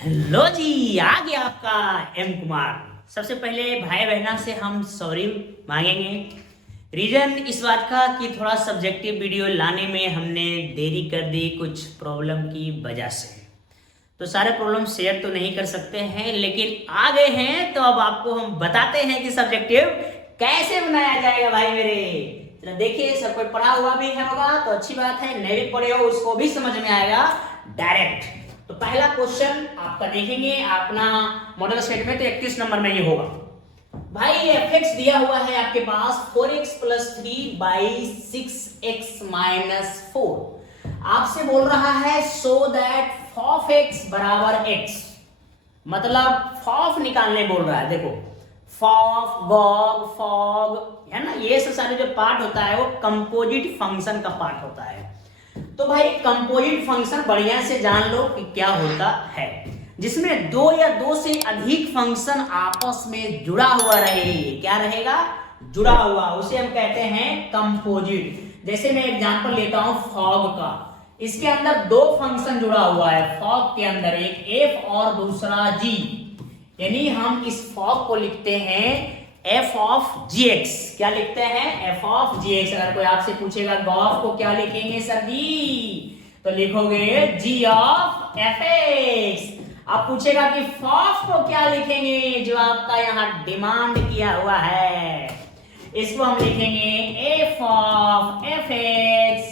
Hello जी, आ गया आपका M Kumar. सबसे पहले भाई बहना से हम सॉरी मांगेंगे। रीजन इस बात का कि थोड़ा सब्जेक्टिव वीडियो लाने में हमने देरी कर दी कुछ प्रॉब्लम की वजह से। तो सारे प्रॉब्लम शेयर तो नहीं कर सकते हैं, लेकिन आ गए हैं तो अब आपको हम बताते हैं कि सब्जेक्टिव कैसे बनाया जाएगा। भाई मेरे चलो देखिए, सब कोई पढ़ा हुआ भी है होगा तो अच्छी बात है, नहीं भी पढ़े हो उसको भी समझ में आएगा डायरेक्ट। तो पहला क्वेश्चन आपका देखेंगे, अपना मॉडल स्टेटमेंट 31 नंबर में ही होगा। भाई एफ एक्स दिया हुआ है आपके पास 4x plus 3 by 6x minus 4। आपसे बोल रहा है सो दैट फॉफ एक्स बराबर एक्स, मतलब फॉफ निकालने बोल रहा है। देखो फॉफ गॉग फॉग है ना, ये सब सारे जो पार्ट होता है वो कंपोजिट फंक्शन का पार्ट होता है। तो भाई कंपोजिट फंक्शन बढ़िया से जान लो कि क्या होता है, जिसमें दो या दो से अधिक फंक्शन आपस में जुड़ा हुआ रहे। क्या रहेगा? जुड़ा हुआ, उसे हम कहते हैं कंपोजिट। जैसे मैं एग्जांपल लेता हूं फॉग का, इसके अंदर दो फंक्शन जुड़ा हुआ है। फॉग के अंदर एक एफ और दूसरा जी, यानी हम इस फॉग को लिखते हैं एफ ऑफ जी एक्स। क्या लिखते हैं? F of G X. अगर कोई आपसे पूछेगा गॉफ को क्या लिखेंगे सर जी, तो लिखोगे जी ऑफ एफ एक्स। आप पूछेगा कि फॉफ को क्या लिखेंगे, जो आपका यहाँ डिमांड किया हुआ है, इसको हम लिखेंगे एफ ऑफ एफ एक्स।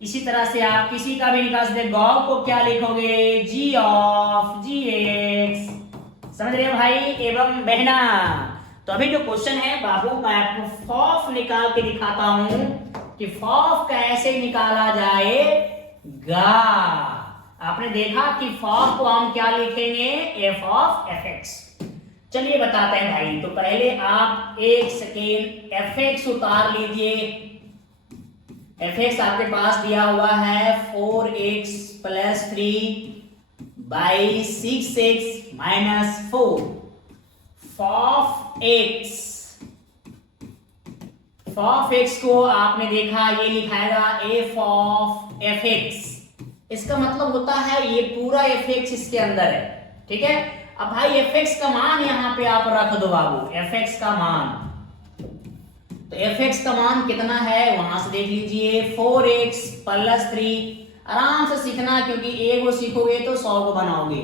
इसी तरह से आप किसी का भी निकाल सकते, गॉफ को क्या लिखोगे? जी ऑफ जी एक्स। समझ रहे हो भाई एवं बहना? तो अभी जो क्वेश्चन है बाबू, मैं आपको फॉफ निकाल के दिखाता हूं कि फॉफ कैसे निकाला जाएगा। आपने देखा कि फॉफ को हम क्या लिखेंगे? F of F x. चलिए बताते हैं भाई। तो पहले आप एक सेकेंड एफ एक्स उतार लीजिए। एफ एक्स आपके पास दिया हुआ है 4x plus 3 by 6x minus 4। फॉफ x को आपने देखा ये लिखाएगा एफ ऑफ एफ एक्स। इसका मतलब होता है ये पूरा एफ एक्स इसके अंदर है, ठीक है। अब भाई एफ एक्स का मान यहां पे आप रख दो बाबू, एफ एक्स का मान। तो एफ एक्स का मान कितना है वहां से देख लीजिए, 4x प्लस 3। आराम से सीखना, क्योंकि एक वो सीखोगे तो 100 को बनाओगे।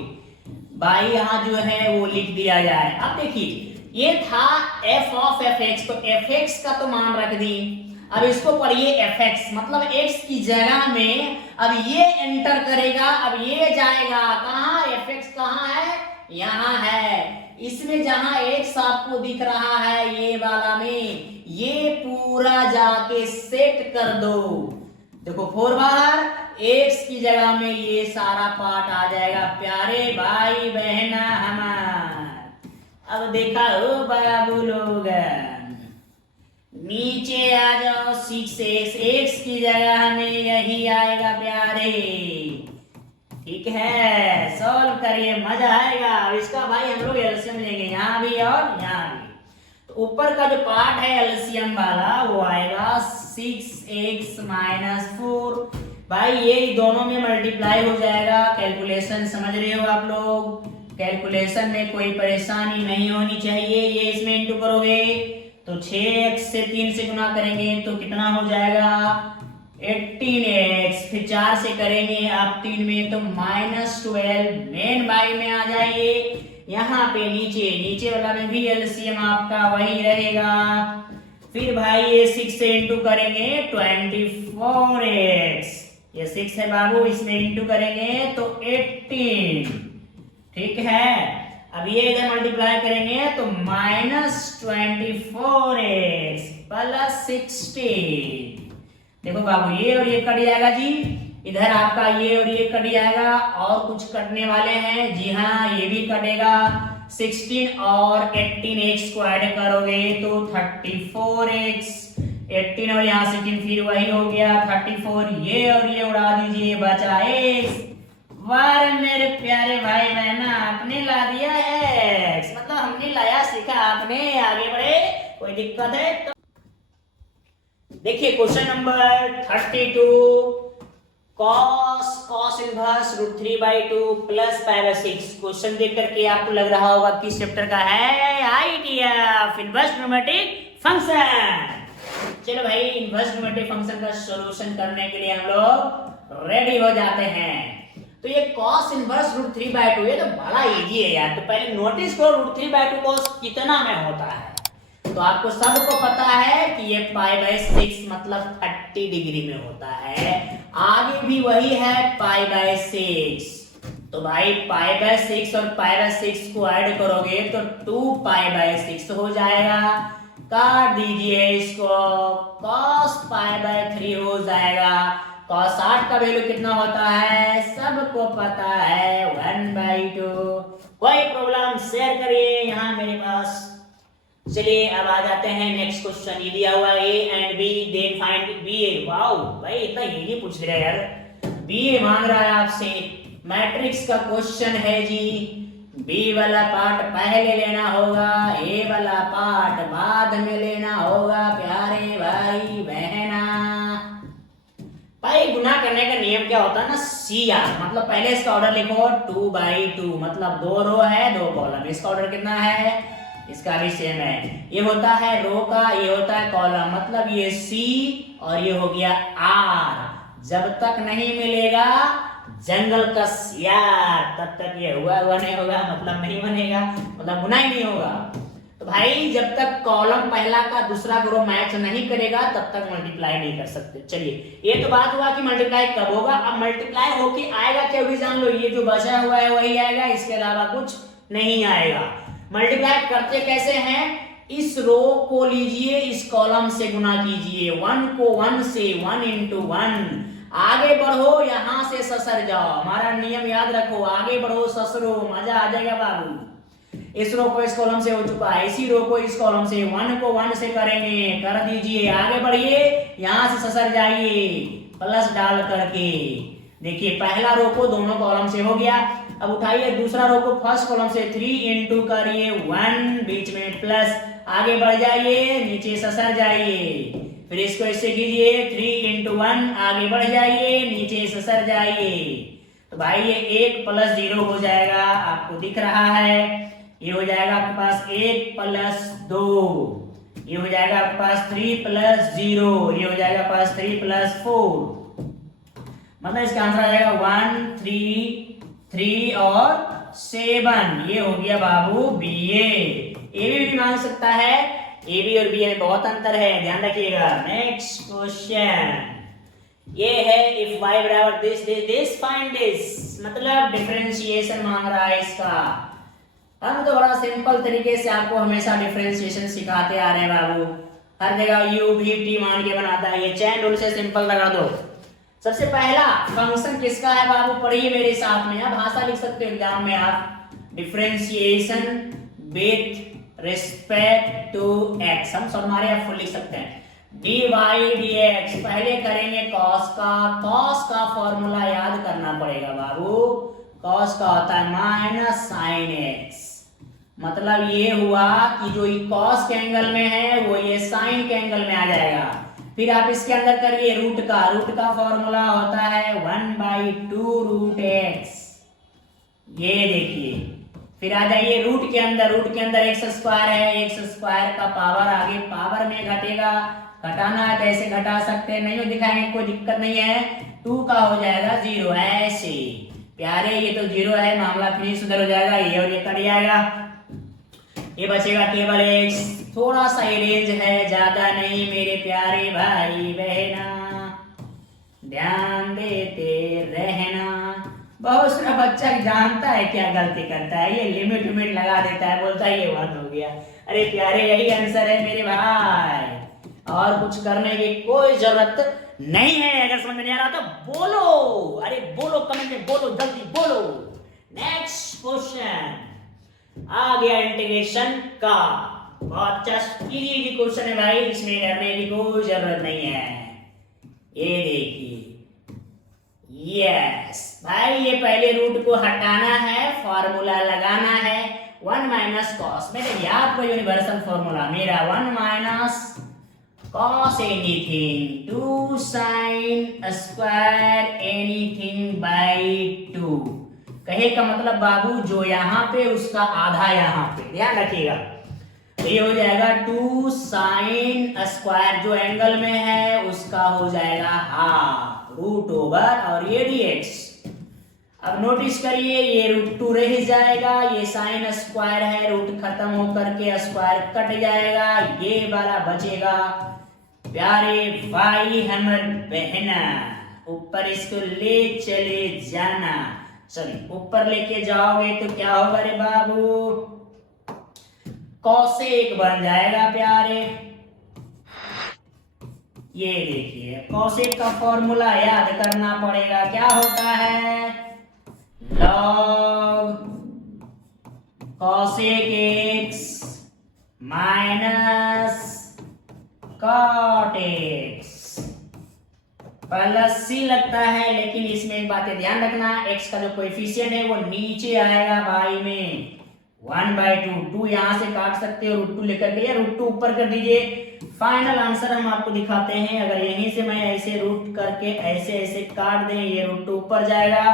भाई यहाँ जो है वो लिख दिया जाए। अब देखिए ये था एफ ऑफ एफ एक्स, तो एफ एक्स का तो मान रख दी। अब इसको पढ़िए एफ एक्स, मतलब एक्स की जगह में अब ये एंटर करेगा, अब ये जाएगा कहाँ? एफ एक्स कहाँ है? यहाँ है। इसमें जहां एक्स आपको दिख रहा है ये वाला में, ये पूरा जाके सेट कर दो। देखो 4 बार एक्स की जगह में ये सारा पार्ट आ जाएगा प्यारे भाई बहना हमार। अब देखा हो बाबू लोग, नीचे आ जाओ 6x, एक्स की जगह में यही आएगा प्यारे, ठीक है। सॉल्व करिए, मजा आएगा। अब इसका भाई हम लोग एलसीएम लेंगे, यहाँ भी और यहाँ भी। तो ऊपर का जो पार्ट है एलसीएम वाला वो आएगा 6x माइनस 4। भाई ये दोनों में मल्टीप्लाई हो जाएगा। कैलकुलेशन समझ रहे हो आप लोग? कैलकुलेशन में कोई परेशानी नहीं होनी चाहिए। ये इसमें इंटू करोगे तो 6x से 3 से गुना करेंगे तो कितना हो जाएगा? 18x। फिर 4 से करेंगे आप 3 में तो माइनस 12। मेन बाई में आ जाइए, यहाँ पे नीचे वाला में भी एलसीएम आपका वही रहेगा। फिर भाई ये 6 से इंटू करेंगे 24x, ये 6 है बाबू, इसमें इंटू करेंगे तो 18, ठीक है। अब ये इधर मल्टीप्लाई करेंगे तो माइनस 24x प्लस 16। देखो बाबू ये और ये कट जाएगा जी, इधर आपका ये और ये कट जाएगा, और कुछ कटने वाले हैं जी हाँ, ये भी कटेगा। 16 और 18x को ऐड करोगे तो 34x, 18 और यहाँ 16 फिर वही हो गया 34। ये और ये उड़ा दीजिए, बचा x। वाह मेरे प्यारे भाई बहना, आपने ला दिया x, मतलब हमने लाया सीखा, आपने आगे बढ़े। कोई दिक्कत है? देखिए question number 32। Cos inverse √3/2 plus π/6। Question देख करके आपको लग रहा होगा किस चैप्टर का है, आईडीएफ इनवर्स ट्रिग्नोमेट्रिक फंक्शन। चलो भाई, इनवर्स ट्रिग्नोमेट्रिक फंक्शन का सॉल्यूशन करने के लिए हम लोग रेडी हो जाते हैं। तो ये cos इनवर्स √3/2 ये तो बड़ा इजी है यार। तो पहले नोटिस करो √3/2 cos कितना में होता है। तो आपको सबको पता है कि ये π/6 मतलब 30 डिग्री में होता है। आगे भी वही है π/6। तो भाई π/6 और π/6 को ऐड करोगे तो 2π/6 हो जाएगा। काट दीजिए इसको, cos π/3 हो जाएगा। cos 8 का वैल्यू कितना होता है सबको पता है, 1/2। कोई प्रॉब्लम शेयर करिए यहाँ मेरे पास। चलिए अब आ जाते हैं नेक्स्ट क्वेश्चन। ये दिया हुआ a and b, then find ba। Wow भाई इतना इजी पूछ रहा है यार। ba मांग रहा है आपसे, मैट्रिक्स का क्वेश्चन है जी। b वाला पार्ट पहले लेना होगा, a वाला पार्ट बाद में लेना होगा प्यारे भाई बहना। भाई गुना करने का नियम क्या होता है ना, CR मतलब पहले इसका ऑर्डर लिखो 2/2 मतलब 2 रो है 2 कॉलम। इसका ऑर्डर कितना है, इसका भी सेम है। ये होता है रो का, ये होता है कॉलम, मतलब ये C और ये हो गया R। जब तक नहीं मिलेगा जंगल का सियार तब तक ये हुआ नहीं होगा, मतलब नहीं बनेगा, मतलब गुना ही नहीं होगा। तो भाई जब तक कॉलम पहला का दूसरा रो मैच नहीं करेगा तब तक मल्टीप्लाई नहीं कर सकते। चलिए ये तो बात हुआ कि मल्टीप्लाई कब होगा। अब मल्टीप्लाई होके आएगा क्या भी जान लो, ये जो बचा हुआ है वही आएगा, इसके अलावा कुछ नहीं आएगा। मल्टीप्लाई करते कैसे हैं, इस रो को लीजिए इस कॉलम से गुना कीजिए, 1 को 1 से 1 × 1। आगे बढ़ो यहां से ससर जाओ, हमारा नियम याद रखो, आगे बढ़ो ससरो, मजा आ जाएगा बाबू। इस रो को इस कॉलम से हो चुका है, इसी रो को इस कॉलम से, 1 को 1 से करेंगे, कर दीजिए। आगे बढ़िए यहां से ससर जाइए प्लस डाल करके। देखिए पहला रो को दोनों कॉलम से हो गया। अब उठाइए दूसरा रो को फर्स्ट कॉलम से 3 × करिए 1, बीच में प्लस, आगे बढ़ जाइए नीचे ससर जाइए। फिर इसको इससे कीजिए 3 × 1, आगे बढ़ जाइए नीचे ससर जाइए। तो भाई ये 1 + 0 हो जाएगा, आपको दिख रहा है। ये हो जाएगा आपके पास 1 + 2, ये हो जाएगा आपके पास 3 + 0, ये हो जाएगा आपके पास 3 + 4, मतलब इसका आंसर आ जाएगा 1 3 3 और 7। ये हो गया बाबू BA। AB भी मांग सकता है, AB और BA में बहुत अंतर है, ध्यान रखिएगा। नेक्स्ट क्वेश्चन ये है, इफ y बराबर दिस फाइंड दिस, मतलब डिफरेंशिएशन मांग रहा है इसका। हम तो बड़ा सिंपल तरीके से आपको हमेशा डिफरेंशिएशन सिखाते आ रहे हैं बाबू, हर जगह u v t मान के बनाता है। ये चैन रूल से सिंपल लगा दो। सबसे पहला फंक्शन किसका है बाबू, पढ़िए मेरे साथ में, आप भाषा लिख सकते हो एग्जाम में आप, differentiation with respect to x। हम सब हमारे आप फुल लिख सकते हैं, dy dx। पहले करेंगे cos का फॉर्मूला याद करना पड़ेगा बाबू। cos का होता है -sin x, मतलब ये हुआ कि जो cos के एंगल में है वो ये sin के एंगल में आ जाएगा। फिर आप इसके अंदर करिए रूट का फॉर्मूला होता है 1/2√x। ये देखिए, फिर आ जाइए रूट के अंदर x² है, x² का पावर आगे पावर में घटेगा, घटाना है तो ऐसे घटा सकते हैं, नहीं दिखाएंगे कोई दिक्कत नहीं है। 2 का हो जाएगा 0, ऐसे प्यारे, ये तो 0 है, मामला फिनिश उधर हो जाएगा, ये और ये कट जाएगा, ये बचेगा केवल x। थोड़ा सा रेंज है, ज्यादा नहीं मेरे प्यारे भाई बहना, ध्यान देते रहना। बहुत सारा बच्चा जानता है क्या गलती करता है, ये लिमिट लगा देता है, बोलता है ये बंद हो गया। अरे प्यारे यही आंसर है मेरे भाई, और कुछ करने की कोई जरूरत नहीं है। अगर समझ में नहीं आ रहा तो बोलो, अरे बोलो कमेंट में बोलो, जल्दी बोलो। नेक्स्ट क्वेश्चन आ गया इंटीग्रेशन का, बहुत अच्छा इजी क्वेश्चन है भाई, इसमें डरने की कोई जरूरत नहीं है। ये देखिए, यस भाई, ये पहले रूट को हटाना है, फॉर्मूला लगाना है 1 - cos। मेरे याद को यूनिवर्सल फॉर्मूला मेरा 1 - cos anything 2 sin square anything by 2। कहे का मतलब बाबू जो यहाँ पे उसका आधा यहाँ पे, ध्यान रखिएगा। तो ये हो जाएगा 2 sin स्क्वायर जो एंगल में है उसका हो जाएगा हाफ रूट ओवर और ये dx। अब नोटिस करिए ये √2 रह जाएगा, ये साइन स्क्वायर है, रूट खत्म होकर के स्क्वायर कट जाएगा, ये वाला बचेगा। प्यारे भाई हमर बहना, ऊपर इसको ले चले जाना, सॉरी ऊपर लेके जाओगे तो क्या होगा रे बाबू, कोसेक बन जाएगा प्यारे। ये देखिए कोसेक का फॉर्मूला याद करना पड़ेगा, क्या होता है, log cosec x minus cot x plus c लगता है, लेकिन इसमें एक बात ध्यान रखना, x का जो कोएफिशिएंट है वो नीचे आएगा बाई में 1/2, 2 यहां से काट सकते हो, √2 लेकर के, √2 ऊपर कर दीजिए। फाइनल आंसर हम आपको दिखाते हैं, अगर यहीं से मैं ऐसे रूट करके ऐसे ऐसे काट दें, ये √2 ऊपर जाएगा।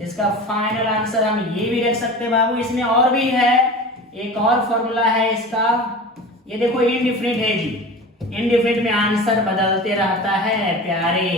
इसका फाइनल आंसर हम ये भी रख सकते हैं बाबू। इसमें और भी है, एक और फॉर्मूला है इसका, ये देखो इनडिफिनिट है जी, इनडिफिनिट में आंसर बदलते रहता है प्यारे।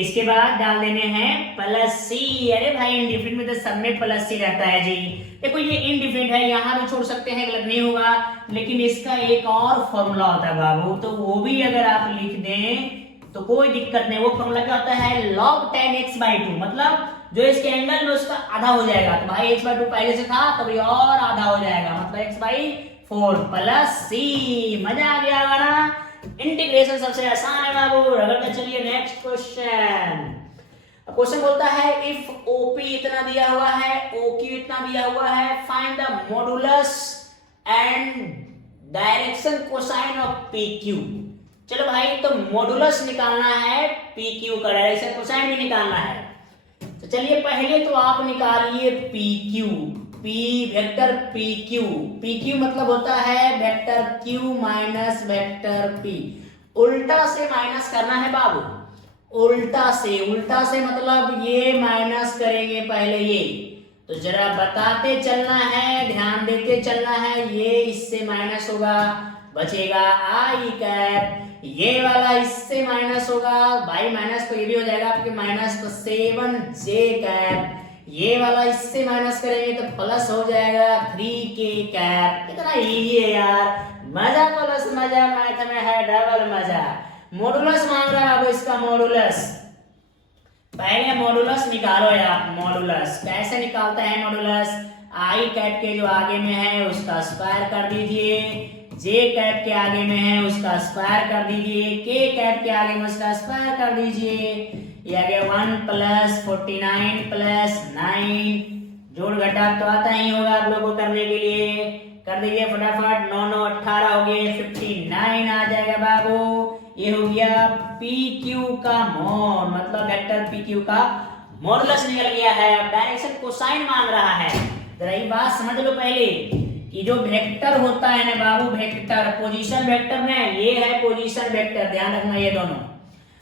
इसके बाद डाल देने हैं प्लस सी। अरे भाई इनडिफिनिट में तो सब में प्लस सी रहता है जी। देखो ये इनडिफिनिट है, यहाँ भी छोड़ सकते हैं, गलत नहीं होगा, लेकिन इसका एक और फॉर्मूला होता है बाबू, तो वो भी अगर आप लिख दें तो कोई दिक्कत नहीं। वो फॉर्मूला क्या होता है, log tan x/2, मतलब जो इसके एंगल में उसका आधा हो जाएगा। तो भाई x/2 पहले से था, तब ये और आधा हो जाएगा, मतलब x/4 प्लस c। मजा आ गया होगा ना, इंटीग्रेशन सबसे आसान है बाबू। रगड़ के चलिए नेक्स्ट क्वेश्चन। क्वेश्चन बोलता है इफ OP इतना दिया हुआ है, OQ इतना दिया हुआ है, find the modulus and direction cosine of PQ। चलो भाई, तो मॉडुलस निकालना है, PQ का डायरेक्शन कोसाइन भी निकालना है। तो चलिए पहले तो आप निकालिए PQ, P vector PQ। PQ मतलब होता है vector Q minus vector P। उल्टा से माइनस करना है बाबू, उल्टा से मतलब ये माइनस करेंगे पहले ये। तो जरा बताते चलना है, ध्यान देते चलना है, ये इससे माइनस होगा, बचेगा I कैप, ये वाला इससे माइनस होगा, बाई माइनस तो ये भी हो जाएगा आपके माइनस, तो 7j कैप, ये वाला इससे माइनस करेंगे तो प्लस हो जाएगा 3k कैप। कितना इजी है यार, मजा प्लस मजा, मैथ में है डबल मजा। मॉडुलस मांग रहा है अब इसका मॉडुलस, पहले मॉडुलस निकालो यार। मॉडुलस कैसे निकालता है मॉडुलस, I कैप के जो आगे में है उसका स्क्वायर कर दीजिए, J कैप के आगे में है उसका स्क्वायर कर दीजिए, K कैप के आगे में उसका स्क्वायर कर दीजिए। ये आगे 1 प्लस 49 प्लस 9, जोड़ घटा तो आता ही होगा आप लोगों को करने के लिए, कर दीजिए फटाफट। 9 9 18 हो गए, 59 आ जाएगा बाबू। ये हो गया PQ का मोड, मतलब वेक्टर PQ का मॉडुलस निकल गया है। अब डायरेक्शन कोसाइन मांग रहा है, जरा ये बात समझ लो पहले कि जो वेक्टर होता है ना बाबू, वेक्टर पोजीशन वेक्टर ना, ये है पोजीशन वेक्टर, ध्यान रखना ये दोनों।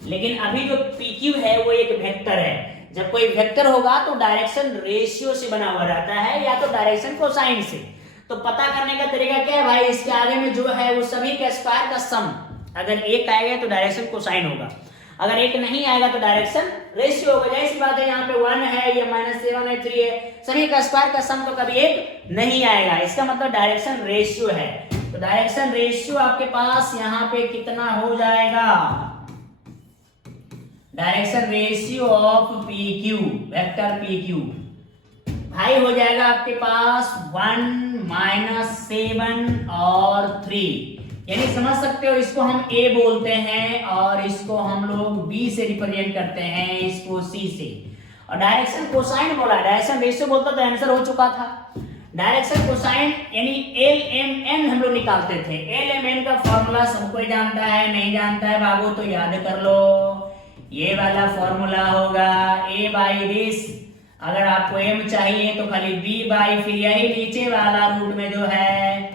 लेकिन अभी जो PQ है वो एक वेक्टर है। जब कोई वेक्टर होगा तो डायरेक्शन रेशियो से बना हुआ रहता है या तो डायरेक्शन कोसाइन से। तो पता करने का तरीका क्या है भाई, इसके आगे में जो है वो सभी के स्क्वायर का सम, अगर एक आएगा तो डायरेक्शन कोसाइन होगा, अगर एक नहीं आएगा तो डायरेक्शन रेशियो होगा। जैसी बात है, यहाँ पे 1 है, ये -7 है, 3 है, सभी का स्क्वायर का सम तो कभी एक नहीं आएगा, इसका मतलब डायरेक्शन रेशियो है। तो डायरेक्शन रेशियो आपके पास यहाँ पे कितना हो जाएगा, direction ratio of PQ, vector PQ भाई हो जाएगा आपके पास 1 - 7 और 3, यानी समझ सकते हो, इसको हम A बोलते हैं और इसको हम लोग B से रिप्रेजेंट करते हैं, इसको C से। और डायरेक्शन कोसाइन बोला, डायरेक्शन रेशियो बोलता तो आंसर हो चुका था। डायरेक्शन कोसाइन यानी LMN हम लोग निकालते थे। LMN का फॉर्मूला सब कोई जानता है, नहीं जानता है बाबू तो याद कर लो, ये वाला फॉर्मूला होगा A/this। अगर आपको M चाहिए तो खाली B/, फिर यही नीचे वाला रूट में जो है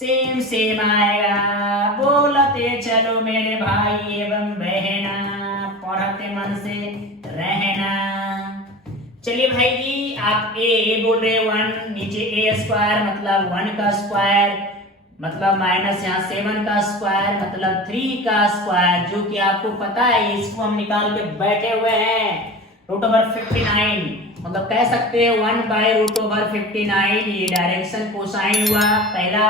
सेम सेम आएगा। बोलते चलो मेरे भाई एवं बहना, पढ़ते मन से रहना। चलिए भाई जी, आप ए बोल रहे 1, नीचे ए स्क्वायर मतलब 1 का स्क्वायर, मतलब माइनस यहाँ 7 का स्क्वायर मतलब 3 का स्क्वायर, जो कि आपको पता है इसको हम निकाल के बैठे हुए हैं। √59 मतलब कह सकते हैं 1/√59, ये डायरेक्शन कोसाइन हुआ पहला।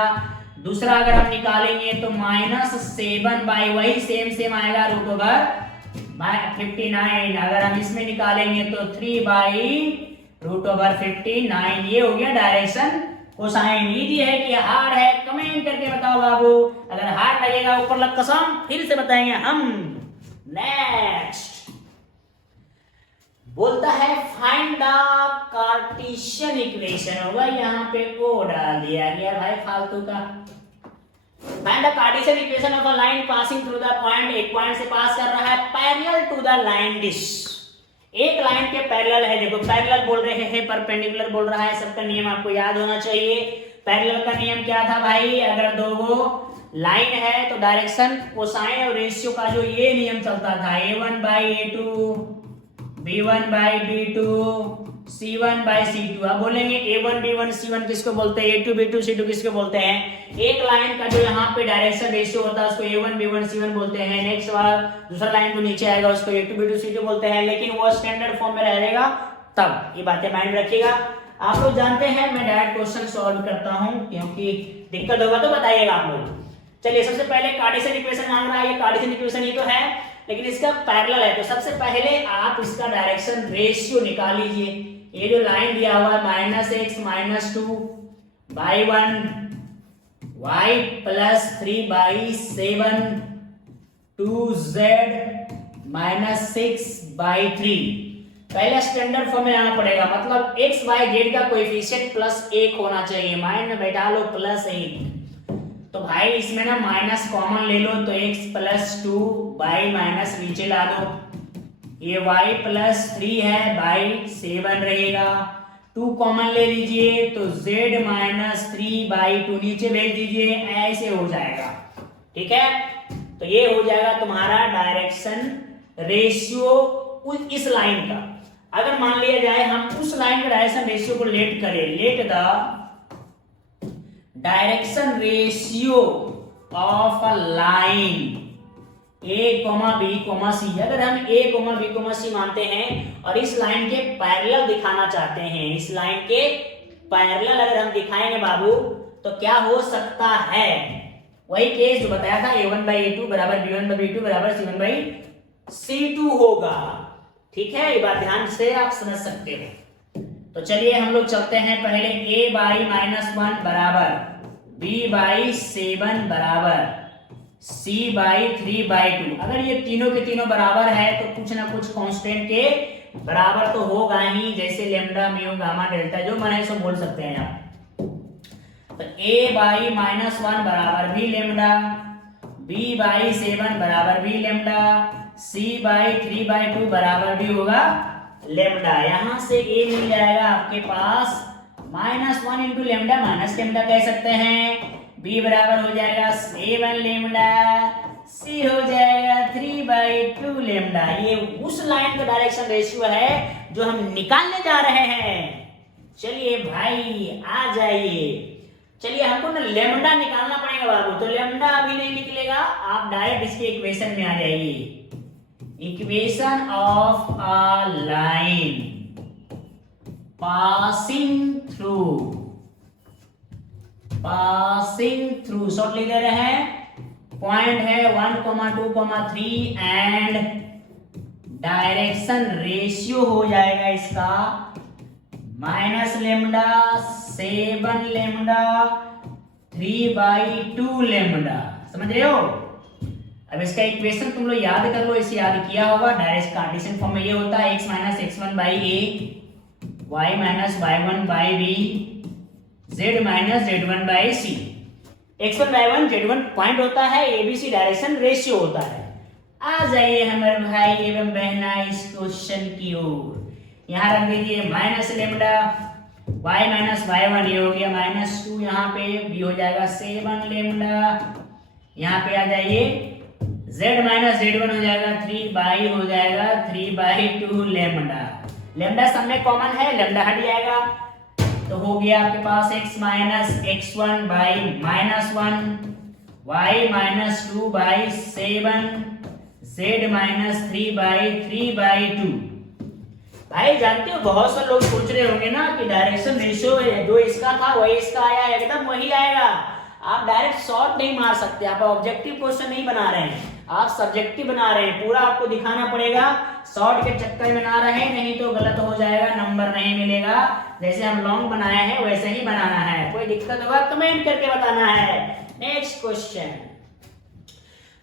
दूसरा अगर हम निकालेंगे तो -7 वही सेम आएगा √59। अगर हम इसमें निकालेंगे तो 3/√59। ये हो गया डायरेक्शन कोसाइन। इजी है कि हार्ड है, कमेंट करके बताओ बाबू। अगर हार्ड लगेगा ऊपर लग कसम फिर से बताएंगे हम। नेक्स्ट बोलता है फाइंड द कार्टेशियन इक्वेशन, होगा यहाँ पे ओ डाल दिया गया भाई फालतू का। Find the Cartesian equation of a line passing through the point, एक पॉइंट से पास कर रहा है parallel to the line dish. एक लाइन के पैरेलल है, देखो पैरेलल बोल रहे हैं, परपेंडिकुलर बोल रहा है, सबका नियम आपको याद होना चाहिए। पैरेलल का नियम क्या था भाई, अगर दो लाइन है तो डायरेक्शन कोसाइन और रेशियो का जो ये नियम चलता था, A1/A2, B1/B2, C1/C2। अब बोलेंगे A1 B1 C1 किसको बोलते हैं, A2 B2 C2 किसको बोलते हैं। एक लाइन का जो यहाँ पे डायरेक्शन रेशियो होता है उसको A1 B1 C1 बोलते हैं। नेक्स्ट वाला दूसरा लाइन जो नीचे आएगा उसको A2 B2 C2 बोलते हैं, लेकिन वो स्टैंडर्ड फॉर्म में रहेगा तब। ये बातें माइंड रखिएगा। आप लोग जानते हैं मैं डायरेक्ट क्वेश्चन सॉल्व करता हूँ, क्योंकि दिक्कत होगा तो बताइएगा आप लोग। चलिए सबसे पहले कार्टेशियन इक्वेशन मांग रहा है, ये कार्टेशियन इक्वेशन ही तो है, लेकिन इसका पैरेलल है, तो सबसे पहले आप इसका डायरेक्शन रेशियो निकाल लीजिए। ये जो लाइन दिया हुआ है -x -2/1 y + 3/7 2z -6/3। पहले स्टैंडर्ड फॉर्म में आना पड़ेगा, मतलब x/z का कोएफिशिएंट +1 होना चाहिए। माइंड में बैठा लो +1। तो भाई इसमें ना माइनस कॉमन ले लो, तो x + 2 माइनस नीचे ला दो, ये y + 3 है बाई 7 रहेगा। 2 कॉमन ले लीजिए तो z -3/2 नीचे भेज दीजिए, ऐसे हो जाएगा। ठीक है, तो ये हो जाएगा तुम्हारा डायरेक्शन रेशियो इस लाइन का। अगर मान लिया जाए हम उस लाइन का डायरेक्शन रेशियो को लेट करें, let the direction ratio of a line A, B, C। अगर हम A, B, C मानते हैं और इस लाइन के पैरेलल दिखाना चाहते हैं, इस लाइन के पैरेलल अगर हम दिखाएंगे बाबू तो क्या हो सकता है, वही केस जो बताया था A1/A2 = B1/B2 = C1/C2 होगा। ठीक है, ये बात ध्यान से आप समझ सकते हो। तो चलिए हम लोग चलते हैं पहले A/-1 बराबर B/7 बराबर C/3/2। अगर ये तीनों के तीनों बराबर है तो कुछ ना कुछ कांस्टेंट के बराबर तो होगा ही, जैसे लैम्डा म्यू गामा डेल्टा जो मन है सो बोल सकते हैं आप। तो A/-1 बराबर भी लैम्डा, B/7 बराबर भी लैम्डा, C/3/2 बराबर भी होगा लैम्डा। यहां से A मिल जाएगा आपके पास -1 × लैम्डा माइनस लैम्डा कह सकते हैं। B बराबर हो जाएगा 7 लैम्डा, C हो जाएगा 3/2 लैम्डा। ये उस लाइन का डायरेक्शन रेशियो है जो हम निकालने जा रहे हैं। चलिए भाई आ जाइए। चलिए हमको ना लैम्डा निकालना पड़ेगा बाबू, तो लैम्डा अभी नहीं निकलेगा, आप डायरेक्ट इसके इक्वेशन में आ जाइए। Equation of a line passing through short लिख दे रहे हैं। पॉइंट है 1, 2, 3 एंड डायरेक्शन रेशियो हो जाएगा इसका -लैम्डा 7 लैम्डा 3/2 लैम्डा। समझ रहे हो? अब इसका इक्वेशन तुम लोग याद कर लो, इसे याद किया होगा। डायरेक्ट कार्टेशियन फॉर्म में ये होता है x - x1/a y - y1/b z - z1/c। x1/y1 z1 point होता है, abc डायरेक्शन रेशियो होता है। आ जाइए हमारे भाई एवं बहना इस क्वेश्चन की ओर। यहाँ रख दीजिए -लैम्डा y माइनस y1 ये हो गया -2, यहाँ पे b हो जाएगा 7 लेमडा, यहाँ पे आ जाइए z माइनस z1 हो जाएगा 3 हो जाएगा 3/2 लेमडा। लेमडा सब में कॉमन है, लेमडा हट जाएगा तो हो गया आपके पास x minus x1 by -1, y minus 2/7, z minus 3/2। भाई जानते हो बहुत से लोग सोच रहे होंगे ना कि डायरेक्शन रेशियो जो इसका था वही इसका आया, एकदम वही आएगा। आप डायरेक्ट शॉर्ट नहीं मार सकते, आप ऑब्जेक्टिव क्वेश्चन नहीं बना रहे हैं, आप सब्जेक्टिव बना रहे हैं। पूरा आपको दिखाना पड़ेगा, शॉर्ट के चक्कर में ना रहे, नहीं तो गलत हो जाएगा, नंबर नहीं मिलेगा। जैसे हम लॉन्ग बनाए हैं वैसे ही बनाना है। कोई दिक्कत होगा कमेंट करके बताना है। नेक्स्ट क्वेश्चन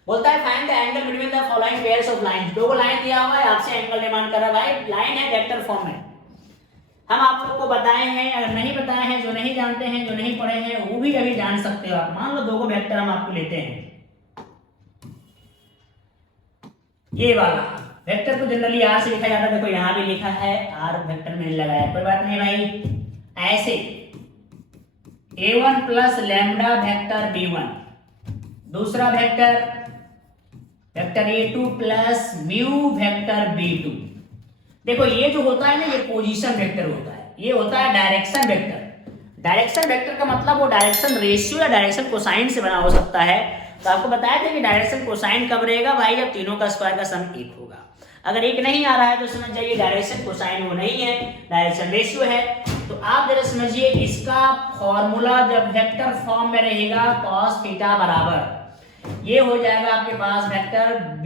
बोलता है find the angle between the following pairs of lines. दो लाइन दिया हुआ है, आपसे एंगल डिमांड कर रहा है। भाई लाइन है वेक्टर फॉर्म में, हम आप लोग को बताए हैं, अगर नहीं बताए हैं, जो नहीं जानते हैं, जो नहीं पढ़े हैं, वो भी अभी जान सकते हो आप। मान लो दो को वेक्टर हम आपको लेते हैं, ये वाला वेक्टर को जनरली आर से लिखा जाता है। देखो यहाँ भी लिखा है आर, वेक्टर में लगाया, कोई बात नहीं भाई। ऐसे a1 plus lambda vector b1, दूसरा vector a2 plus mu vector b2। देखो ये जो होता है ना, ये पोजीशन वेक्टर होता है, ये होता है डायरेक्शन वेक्टर। डायरेक्शन वेक्टर का मतलब वो डायरेक्शन रेशियो या डायरेक्शन कोसाइन से बना हो सकता है। तो आपको बताया था कि डायरेक्शन कोसाइन कब रहेगा भाई, जब तीनों का स्क्वायर का सम 1 होगा। अगर 1 नहीं आ रहा है तो समझ जाइए डायरेक्शन कोसाइन वो नहीं है, डायरेक्शन रेशियो है। तो आप जरा समझिए, इसका फॉर्मूला जब वेक्टर फॉर्म में रहेगा cos थीटा बराबर ये हो जाएगा आपके पास वेक्टर b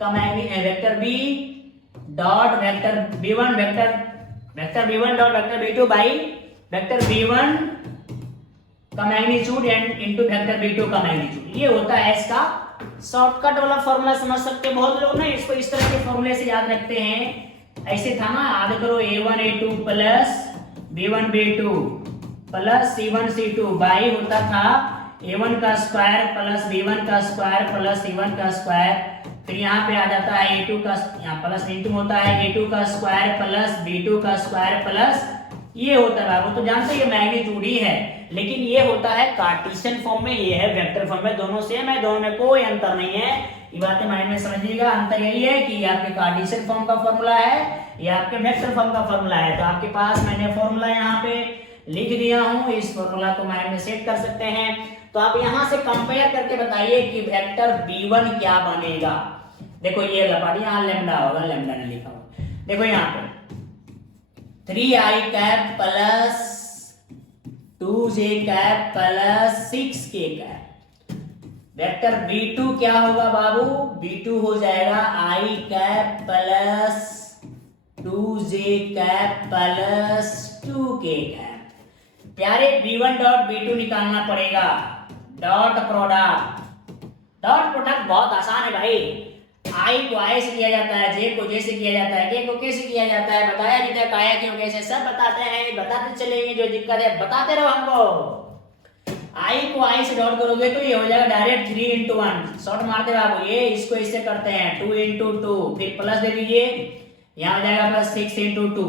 का magnitude, vector b dot vector b1 vector b1 dot vector b2 by vector b1 का magnitude and into vector b2 का मैग्नीट्यूड। ये होता है इसका शॉर्टकट वाला फॉर्मूला, समझ सकते हैं। बहुत लोग ना इसको इस तरह के फॉर्मूले से याद रखते हैं। ऐसे था ना, याद करो a1 a2 plus b1 b2 plus c1 c2 by होता था a1 का स्क्वायर प्लस b1 का स्क्वायर प्लस c1 का स्क्वायर। फिर यहाँ पे आ जाता है a2 का, यहाँ प्लस इंटू होता है a2 का स्क्वायर प्लस b2 का स्क्वायर प्लस ये होता है। वो तो जानते हैं ये मैग्नीट्यूड ही है, लेकिन ये होता है कार्टेशियन फॉर्म में, ये है वेक्टर फॉर्म में। दोनों सेम है, दोनों में कोई अंतर नहीं है। ये बातें माइंड में समझिएगा। अंतर यही है कि ये आपके कार्टेशियन फॉर्म का फॉर्मूला है, ये आपके वेक्टर फॉर्म का फॉर्मूला है। तो आपके पास मैंने फॉर्मूला यहाँ पे लिख दिया हूँ, इस फॉर्मूला को माइंड में सेट कर सकते हैं। तो आप यहाँ से कंपेयर करके बताइए कि वेक्टर b1 क्या बनेगा। देखो ये लपाटी, यहाँ लैम्डा होगा, लैम्डा नहीं लिखा हुआ। देखो यहाँ पे 3i cap plus 2j cap plus 6k cap. Vector b2 क्या होगा बाबू, b2 हो जाएगा i cap plus 2j cap plus 2k cap. प्यारे b1 डॉट b2 निकालना पड़ेगा। डॉट प्रोडक्ट बहुत आसान है भाई। आई को आई से किया जाता है, जे को जे से किया जाता है, के को के से किया जाता है, बताया जितना काया क्यों कैसे सब बताते हैं, बताते चलेंगे। जो दिक्कत है बताते रहो हमको। आई को आई से डॉट करोगे तो ये हो जाएगा डायरेक्ट 3 into 1, शॉर्ट मारते बाबू। ये इसको इससे करते हैं 2 into 2, फिर प्लस दे दीजिए, यहाँ हो जाएगा प्लस 6 into 2,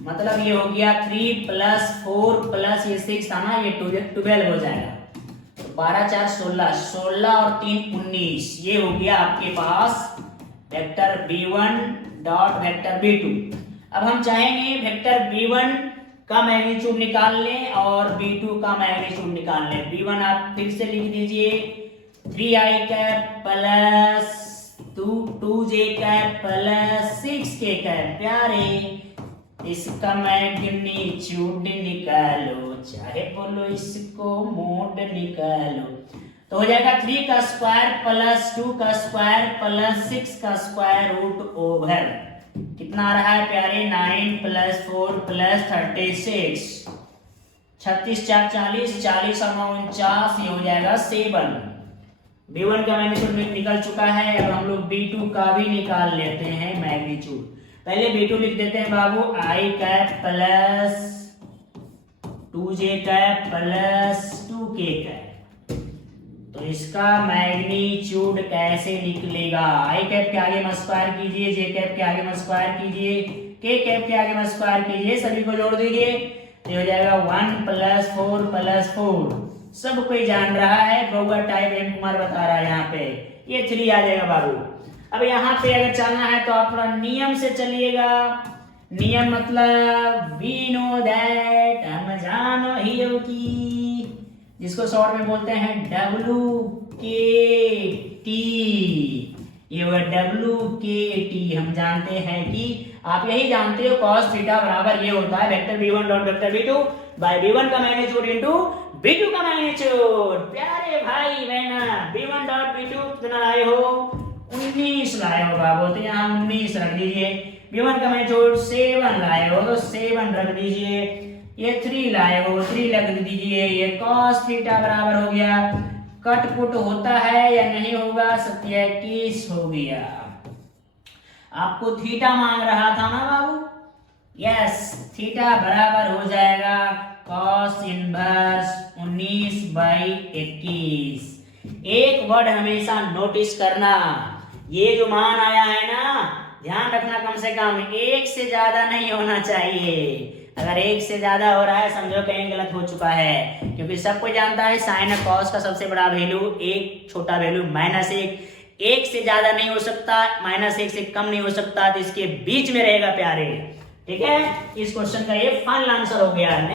मतलब ये हो गया 3 प्लस 4 प्लस ये 6 था ना, ये 12 हो जाएगा। 12 4 16, 16 और 3 19। ये हो गया आपके पास vector b1 dot vector b2। अब हम चाहेंगे वेक्टर b1 का मैग्नीट्यूड निकाल लें और b2 का मैग्नीट्यूड निकाल लें। b1 आप फिर से लिख दीजिए 3i cap plus 2j cap plus 6k cap. प्यारे इसका मैग्नीट्यूड निकालो, चाहे बोलो इसको मोड निकालो, तो हो जाएगा 3 का स्क्वायर प्लस 2 का स्क्वायर प्लस 6 का स्क्वायर रूट ओवर कितना आ रहा है प्यारे, 9 प्लस 4 प्लस 36, 36 4 40, 40 और 49, ये हो जाएगा 7। b1 का मैग्नीट्यूड निकल चुका है। अब हम लोग b2 का भी निकाल लेते हैं मैग्नीट्यूड। पहले b2 लिख देते हैं बाबू, i cap plus 2j cap plus 2k cap. तो इसका मैग्नीट्यूड कैसे निकलेगा, i कैप के आगे में स्क्वायर कीजिए, j कैप के आगे में स्क्वायर कीजिए, k कैप के आगे में स्क्वायर कीजिए, सभी को जोड़ दीजिए। तो हो जाएगा 1 + 4 + 4। सब कोई जान रहा है, बउआ टाइप एम कुमार बता रहा है यहाँ पे, ये 3 आ जाएगा बाबू। अब यहाँ पे अगर चलना है तो आप थोड़ा नियम से चलिएगा। नियम मतलब वी नो दैट, हम जानो ही हो कि, जिसको शॉर्ट में बोलते हैं WKT, ये होगा WKT। हम जानते हैं कि आप यही जानते हो cos थीटा बराबर ये होता है vector v1 dot vector v2 bye v1 का मैग्नीट्यूड इनटू v2 का मैग्नीट्यूड। प्यारे भाई बहना, v1 डॉट v2 कितना लाए हो? 19 लाए हो बाबू, तो यहाँ 19 रख दीजिए। v1 का मैग्नीट्यूड 7 लाए हो तो 7 रख दीजिए। ये 3 लाए हो 3 रख दीजिए। ये cos थीटा बराबर हो गया, कट पुट होता है या नहीं होगा? 27 हो गया। आपको थीटा मांग रहा था ना बाबू? यस, थीटा बराबर हो जाएगा cos इनवर्स 19/21। एक वर्ड हमेशा नोटिस करना, ये जो मान आया है ना, ध्यान रखना कम से कम 1 से ज्यादा नहीं होना चाहिए। अगर 1 से ज्यादा हो रहा है समझो कहीं गलत हो चुका है, क्योंकि सबको जानता है साइन और कॉस का सबसे बड़ा वैल्यू 1, छोटा वैल्यू -1। 1 से ज्यादा नहीं हो सकता, -1 से कम नहीं हो सकता, तो इसके बीच में रहेगा प्यारे। ठीक है, इस क्वेश्चन का ये फाइनल आंसर हो गया।